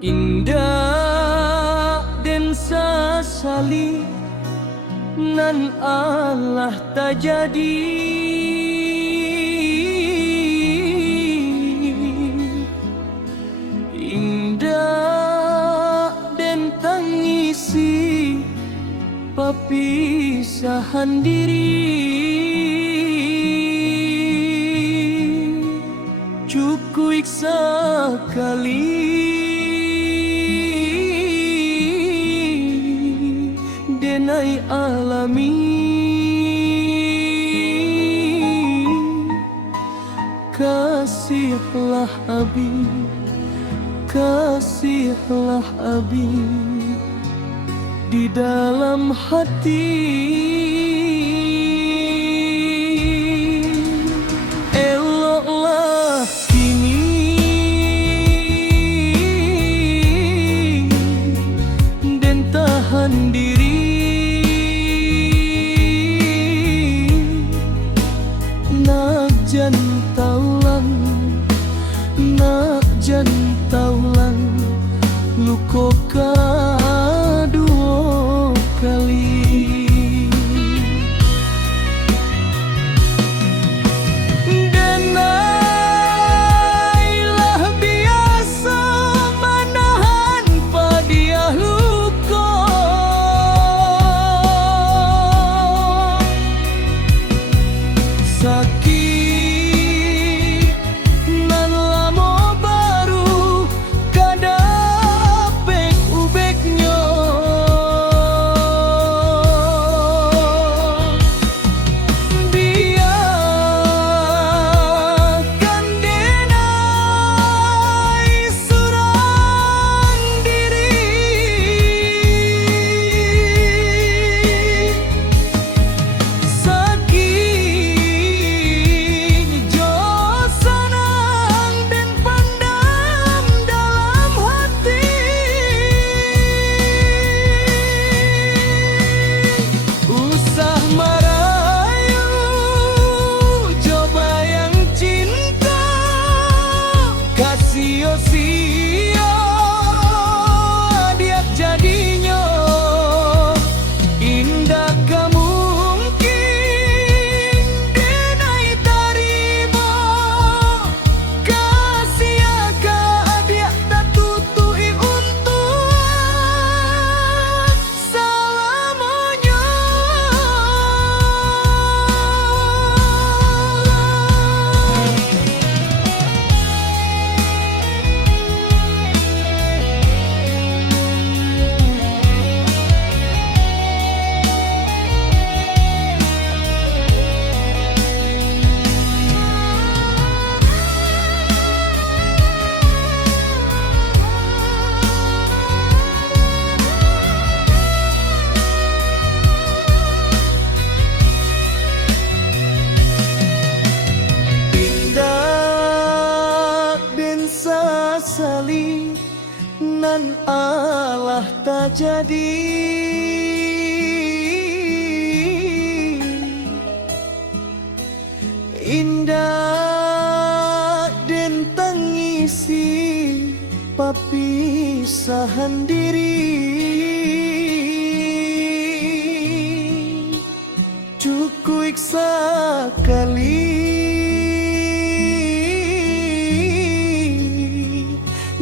Indah dan sasali nan Allah tak jadi, indah dan tangisi perpisahan diri. Cukup sekali denai alami, kasihlah abi, kasihlah abi di dalam hati. Eloklah kini dan tahan diri, nak jan taulang, nak jan taulang luko kedua kali. Denailah biasa menahan padiah luko, sakit nan lamo baru kadapek ubeknya. Biarkan denai surang diri, sakit jo senang dan pendam dalam hati. Usah merayu coba yang cinta, kasih sio dia jadinya. Indah kamu mungkin denai tarima, kasih agak dia tak tutui untuk selamanya. Indah dan sasali nan Allah tak jadi, indah dan tangisi perpisahan diri. Cukup sekali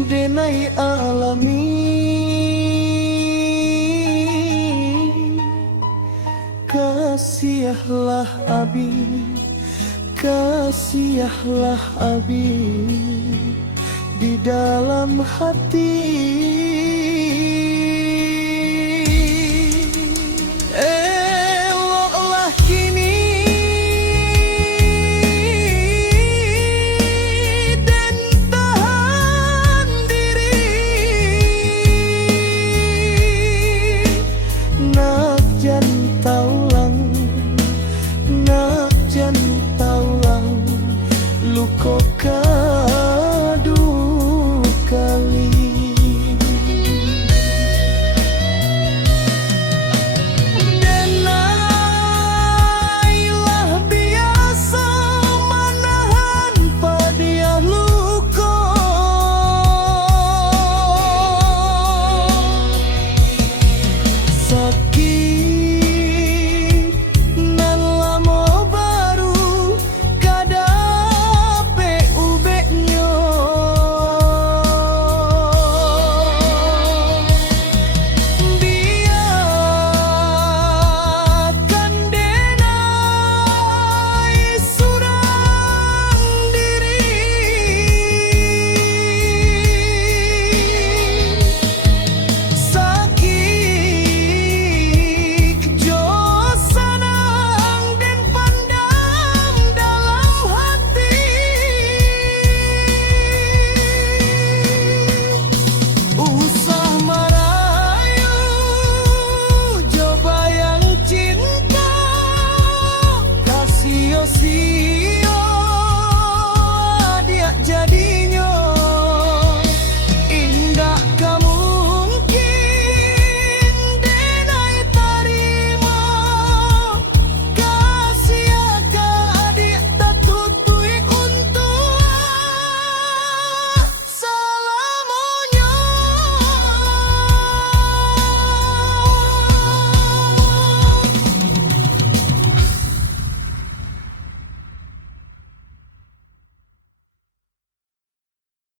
denai alami, kasihlah abi, kasihlah abi di dalam hati.